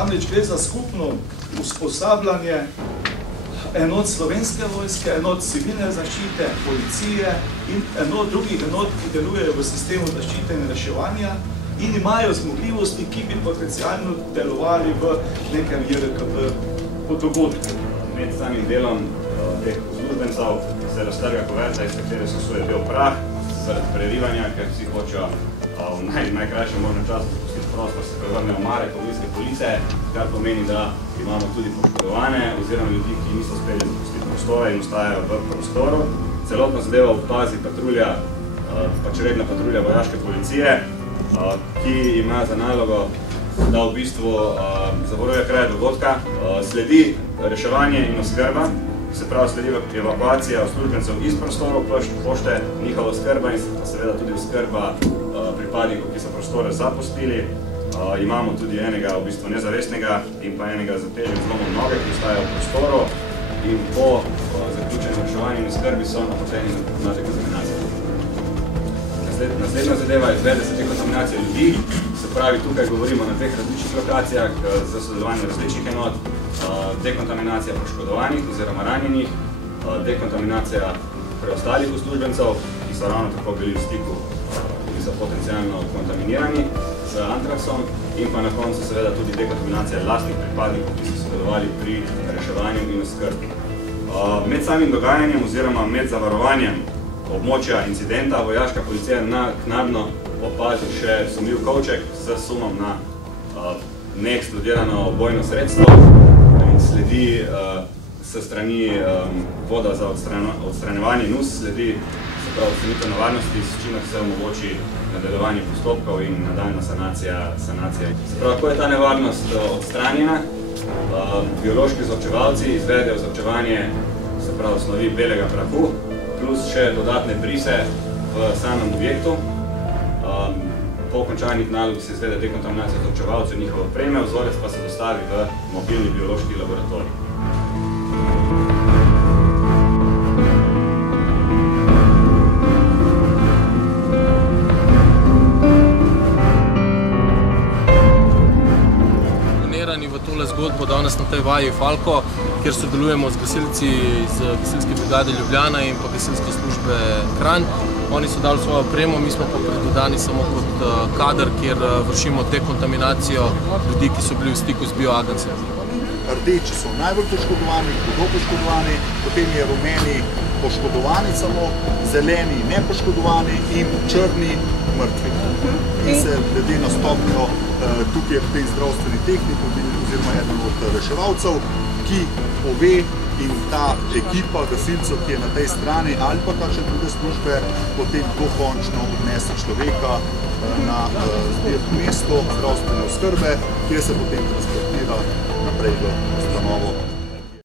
Namreč gre za skupno usposabljanje enot slovenske vojske, enot civilne zaščite, policije in drugih enot, ki delujejo v sistemu zaščite in reševanja in imajo zmogljivosti, ki bi potencialno delovali v nekem JRKV dogodku. Med samim delom teh uslužbencev se raztrga kuverta, iz katere se suje bel prah zaradi prerivanja, ker vsi hočejo v najkrajšem možnem času spustiti prostor, se prevrnejo omare, policijske police, kar pomeni, da imamo tudi poškodovane oziroma ljudi, ki niso uspeli zapustiti prostore in ostajajo v prostoru. Celotno zadevo opazi patrulja, pač redna patrulja vojaške policije, ki ima za nalogo, da v bistvu zavaruje kraj dogodka, sledi reševanje in oskrba, se pravi sledi evakuacija uslužbencev iz prostorov pošte, njihova oskrba in seveda tudi oskrba pripadnikov, ki so prostore zapustili. Imamo tudi enega v bistvu nezavestnega in pa enega z težjim zlomom noge, ki ostajajo v prostoru in po zaključenem reševanju in oskrbi so napoteni na dekontaminacijo. Naslednja zadeva izvede se dekontaminacija ljudi, se pravi tukaj govorimo na dveh različnih lokacijah za sodelovanje različnih enot, dekontaminacija poškodovanih oziroma ranjenih, dekontaminacija preostalih uslužbencev, ki so ravno tako bili v stiku in so potencialno kontaminirani z antraksom in pa na koncu seveda tudi dekontaminacija lastnih pripadnikov, ki so sodelovali pri reševanju in oskrbi. Med samim dogajanjem oziroma med zavarovanjem območja incidenta vojaška policija naknadno opazi še sumljiv kovček s sumom na neeksplodirano bojno sredstvo in sledi s strani voda za odstranjevanje NUS, sledi se pravi odstranitev nevarnosti, s čimer se omogoči nadaljevanje postopkov in nadaljna sanacija. Se pravi, ko je ta nevarnost odstranjena, biološki vzorčevalci izvedejo vzorčevanje se pravi snovi belega prahu, plus še dodatne brise v samem objektu. Po končanih nalogih se izvede dekontaminacija vzorčevalcev in njihove opreme, vzorec pa se dostavi v mobilni biološki laboratorij. V tole zgodbo danes na tej vaji Falko, kjer sodelujemo z gasilci iz Gasilske brigade Ljubljana in pa gasilske službe Kranj. Oni so dali svojo opremo, mi smo pa predodani samo kot kader, kjer vršimo dekontaminacijo ljudi, ki so bili v stiku z bioagencem. Rdeči so najbolj poškodovani, hudo poškodovani, potem je rumeni poškodovani samo, zeleni nepoškodovani in črni mrtvi. In se glede na stopnjo tukaj je potem zdravstveni tehnik oziroma eden od reševalcev, ki pove in ta ekipa gasilcev, ki je na tej strani ali pa kakšne druge službe, potem dokončno odnese človeka na mesto zdravstvene oskrbe, kjer se potem transportira naprej v ustanovo.